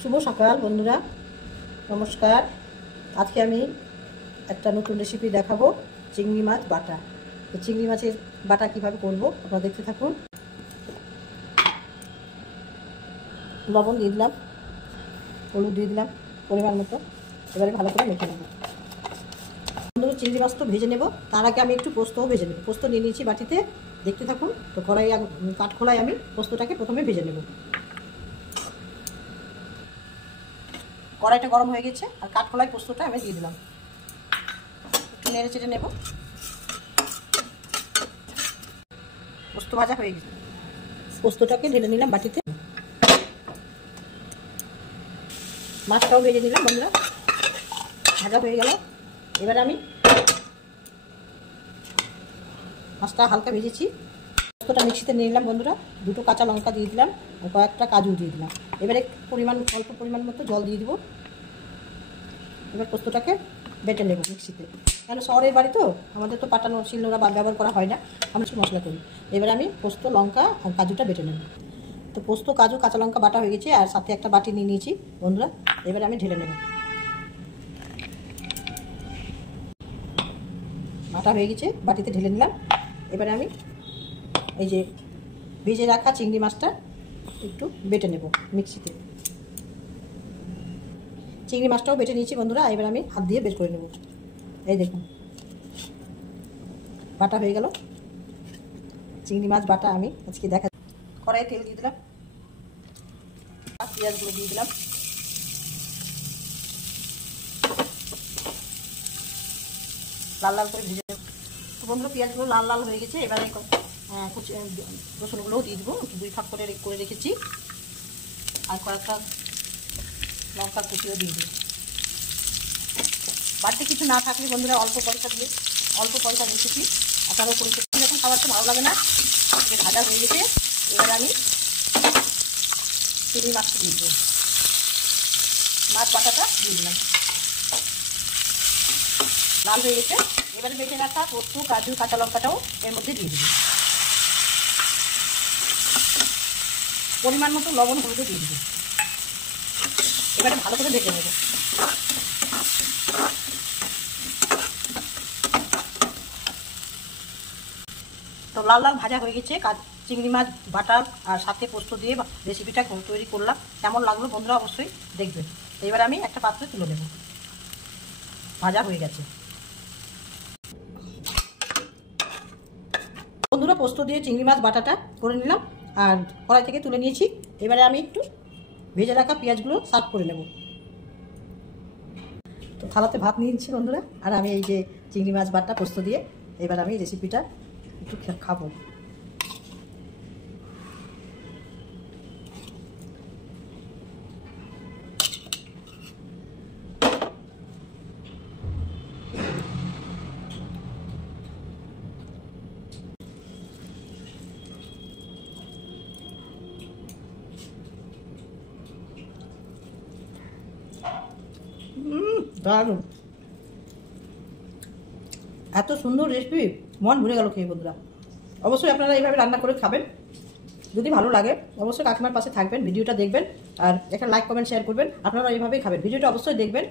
শুভ সকাল বন্ধুরা, নমস্কার। আজকে আমি একটা নতুন রেসিপি দেখাবো, চিংড়ি মাছ বাটা। তো চিংড়ি মাছের বাটা কিভাবে করব আপনারা দেখতে থাকুন। লবণ দিয়ে দিলাম, হলুদ দিয়ে দিলাম পরিমাণ মতো। এবারে ভালো করে মেখে নেব। বন্ধুরা, চিংড়ি মাছ তো ভেজে নেব, তার আগে আমি একটু পোস্তও ভেজে নেব। পোস্ত নিয়ে নিয়েছি বাটিতে, দেখতে থাকুন। তো কাঠখোলায় আমি পোস্তটাকে প্রথমে ভেজে নেব। কড়াইটা গরম হয়ে গেছে আর কাঠখোলায় পোস্তটা আমি দিয়ে দিলাম। একটু নেড়ে চেড়ে নেব। পোস্ত ভাজা হয়ে গেছে, পোস্তটাকে ঢেলে নিলাম বাটিতে। মাছটাও ভেজে নিলাম বন্ধুরা, ভাজা হয়ে গেল। এবার আমি মাছটা হালকা ভেজেছি, পোস্তটা মিক্সিতে নিয়ে নিলাম বন্ধুরা। দুটো কাঁচা লঙ্কা দিয়ে দিলাম আর কয়েকটা কাজু দিয়ে দিলাম। এবারে অল্প পরিমাণ মতো জল দিয়ে দিব। এবার পোস্তটাকে বেটে নেব মিক্সিতে, কেন শহরের বাড়ি তো, আমাদের তো পাটানো শিলনোড়া ব্যবহার করা হয় না, আমরা একটু মশলা করি। এবারে আমি পোস্ত, লঙ্কা আর কাজুটা বেটে নেব। তো পোস্ত, কাজু, কাঁচা লঙ্কা বাটা হয়ে গেছে আর সাথে একটা বাটি নিয়ে নিয়েছি বন্ধুরা। এবারে আমি ঢেলে নেব। বাটা হয়ে গেছে, বাটিতে ঢেলে নিলাম। এবারে আমি এই যে ভেজে রাখা চিংড়ি মাছটা একটু বেটে নেব মিক্সিতে। চিংড়ি মাছটাও বেটে নিয়েছি বন্ধুরা। এবার আমি হাত দিয়ে বের করে নেব। এই দেখুন, বাটা হয়ে গেল চিংড়ি মাছ বাটা। আমি আজকে দেখা কড়াইয়ে তেল দিয়ে দিলাম, পেঁয়াজগুলো দিয়ে দিলাম। লাল লাল করে ভেজে নেব। তো বন্ধুরা, পেঁয়াজগুলো লাল লাল হয়ে গেছে। এবারে রসুনগুলোও দিয়ে দেবো, দুই ফাঁক করে রেখেছি। আর কয়েকটা লঙ্কা কুচিও দিয়ে দেবো। বাড়িতে কিছু না থাকলে বন্ধুরা অল্প পয়সা রেখেছি, আপনারাও করে যখন খাবারটা ভালো লাগে না। ভাজা হয়ে গেছে, এবার আমি চিংড়ি মাছটা দিয়ে দেবো। মাছ বাটাটা দিয়ে দিলাম, লাল হয়ে গেছে। এবারে বেটে রাখা পোস্ত, কাজু, কাঁচা লঙ্কাটাও এর মধ্যে দিয়ে দেবো। পরিমাণ মতো লবণ, হলুদও দিয়ে দেবো। এবারে ভালো করে ভেজে নেব। তো লাল লাল ভাজা হয়ে গেছে চিংড়ি মাছ বাটা আর সাথে পোস্ত দিয়ে রেসিপিটা তৈরি করলাম। কেমন লাগলো বন্ধুরা অবশ্যই দেখবেন। এবার আমি একটা পাত্রে তুলে নেব। ভাজা হয়ে গেছে বন্ধুরা, পোস্ত দিয়ে চিংড়ি মাছ বাটাটা করে নিলাম আর কড়াই থেকে তুলে নিয়েছি। এবারে আমি একটু ভেজে রাখা পেঁয়াজগুলো সার্ভ করে নেব। তো থালাতে ভাত নিয়েছি বন্ধুরা, আর আমি এই যে চিংড়ি মাছ বাটা পোস্ত দিয়ে এবার আমি রেসিপিটা একটু খাবো। দারুণ, এত সুন্দর রেসিপি, মন ভরে গেল খেয়ে বন্ধুরা। অবশ্যই আপনারা এইভাবে রান্না করে খাবেন। যদি ভালো লাগে অবশ্যই কাকিমার পাশে থাকবেন, ভিডিওটা দেখবেন আর একটা লাইক, কমেন্ট, শেয়ার করবেন। আপনারা এইভাবেই খাবেন, ভিডিওটা অবশ্যই দেখবেন।